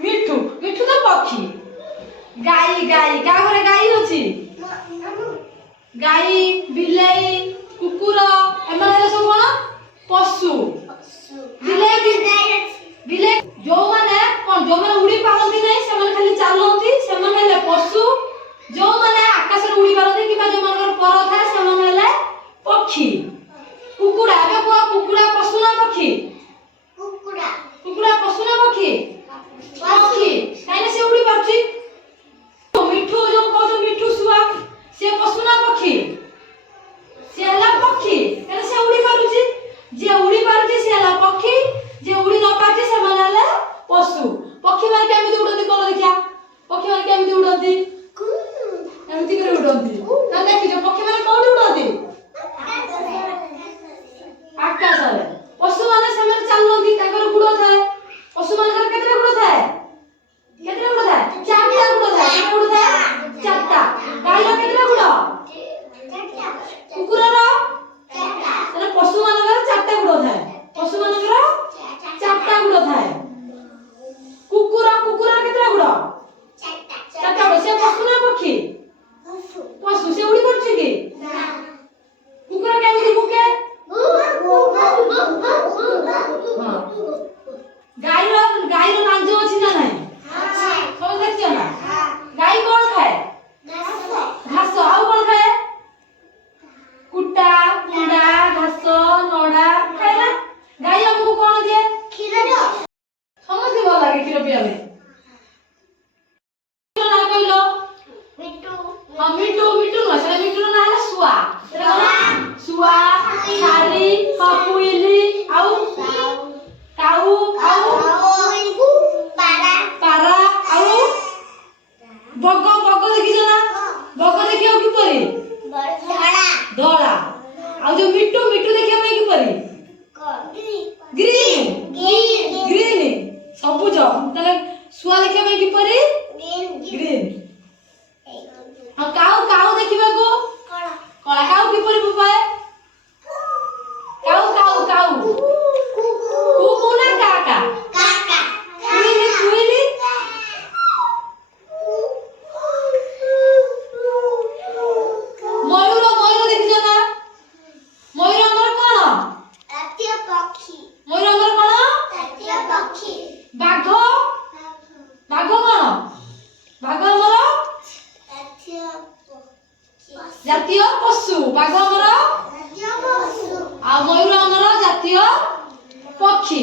ମିଠୁ ମିଠୁ ତ ପକ୍ଷୀ। ଗାଈ ଗାଈ ଗାଁ ଘରେ ଗାଈ ଅଛି। ଗାଈ ବିଲେଇ କୁକୁର ଏମାନେ ସବୁ କଣ ପଶୁ। ବିଲେଇ ବିଲେଇ ଯୋଉମାନେ ଉଡ଼ି ପାରନ୍ତି ନାହିଁ ସେମାନେ ଖାଲି ଚାଲନ୍ତି ସେମାନେ ହେଲେ ପଶୁ। ଯୋଉମାନେ ଆକାଶରେ ଉଡ଼ି ପାରନ୍ତି କିମ୍ବା ଯୋଉମାନଙ୍କର ପର ଥାଏ ସେମାନେ ହେଲେ ପକ୍ଷୀ। କୁକୁଡ଼ା ଏବେ କୁହ କୁକୁଡ଼ା ପଶୁ ନା ପକ୍ଷୀ? କୁକୁଡ଼ା ପଶୁ ନା ପକ୍ଷୀ? ପକ୍ଷୀ କାହିଁକି ସେ ଉଡ଼ି ପାରୁଛି। ମିଠୁ ଯୋଉ କହୁଛୁ ମିଠୁ ଶୁଆ ସେ ପଶୁ ନା ପକ୍ଷୀ? ସେ ହେଲା ପକ୍ଷୀ କାହିଁକି ସେ ଉଡ଼ି ପାରୁଛି। ଯିଏ ଉଡ଼ି ପାରୁଛି ସେ ହେଲା ପକ୍ଷୀ। ଯିଏ ଉଡ଼ି ନ ପାରୁଛି ସେମାନେ ହେଲେ ପଶୁ। ପକ୍ଷୀ ମାନେ କେମିତି ଉଡ଼ନ୍ତି କହ ଦେଖିଆ। ପକ୍ଷୀ ମାନେ କେମିତି ଉଡ଼ନ୍ତି? ଏମିତି କରି ଉଡ଼ନ୍ତି। ନା ଦେଖିଛ ପକ୍ଷୀ ମାନେ କୋଉଠି ଉଡ଼ନ୍ତି? ଆକାଶରେ। ପଶୁ ମାନେ ସେମାନେ ଚାଲନ୍ତି ତାଙ୍କର ଗୋଡ଼ ଥାଏ। ପଶୁ ମାନଙ୍କର କେତେଟା ଗୋଡ଼ ଥାଏ? କେତେଟା ଗୋଡ଼ ଥାଏ? ଚାରିଟା ଗୋଡ଼ ଥାଏ। କେତେଟା ଗୋଡ଼ ଥାଏ? ଚାରିଟା। ଗାଈର କେତେଟା ଗୋଡ଼? କୁକୁରର ତାହେଲେ ପଶୁ ମାନଙ୍କର ଚାରିଟା ଗୋଡ଼ ଥାଏ। ପଶୁ ମାନଙ୍କର ଚାରିଟା ଗୋଡ଼ ଥାଏ। କୁକୁରର କେତେଟା ଗୋଡ଼? ଚାରିଟା ଗୋଡ଼। ସେ ପଶୁ ନା ପକ୍ଷୀ? ପଶୁ। ସେ ଉଡ଼ି ପାରୁଛି କି? କୁକୁର କେମିତି ଭୁକେ? ଗାଈର ଲାଞ୍ଜ ଅଛି ନା ନାହିଁ? ସବୁ ଦେଖିଛ ନା? ଗାଈ କଣ ଖାଏ? ଘାସ। ଆଉ କଣ ଖାଏ? କୁଟା କୁଣ୍ଡା ଘାସ ନଡ଼ା ଖାଏ ନା? ଗାଈ ଆମକୁ କଣ ଦିଏ? କ୍ଷୀର। ସମସ୍ତେ ଭଲ ଲାଗେ କ୍ଷୀର ପିଇବା ପାଇଁ। ନା କହିଲ ମିଠୁ। ହଁ ମିଠୁ ନୁହେଁ ସେଟା ମିଠୁର ନାଁ ହେଲା ଶୁଆ। ଶୁଆ ଶାରୀ କୋଇଲି ଆଉ କାଉ ଆଉ ପାରା ଆଉ ବଗ ଦେଖିଛ ନା? ବଗ ଦେଖିବାକୁ କିପରି? ଧଳା। ଆଉ ଯୋଉ ମିଠୁ ଦେଖିବା ପାଇଁ କିପରି? ଗ୍ରୀନ ସବୁଜ। ତାହେଲେ ଶୁଆ ଦେଖିବା ପାଇଁ କିପରି? ଗ୍ରୀନ। ଆଉ କାଉ ଦେଖିବାକୁ କଳା। କାଉ କିପରି ବୋବାଏ? କାଉ କୁ ନା କା? କୁଇଲି ମୟୂର ଦେଖିଛ ନା? ମୟୂର ଆମର କଣ? ମୟୂର ଆମର କଣ? ବାଘ କଣ? ବାଘ ଆମର ଜାତୀୟ ପଶୁ। ବାଘ ଆମର ଆଉ ମୟୂର ଆମର ଜାତୀୟ ପକ୍ଷୀ।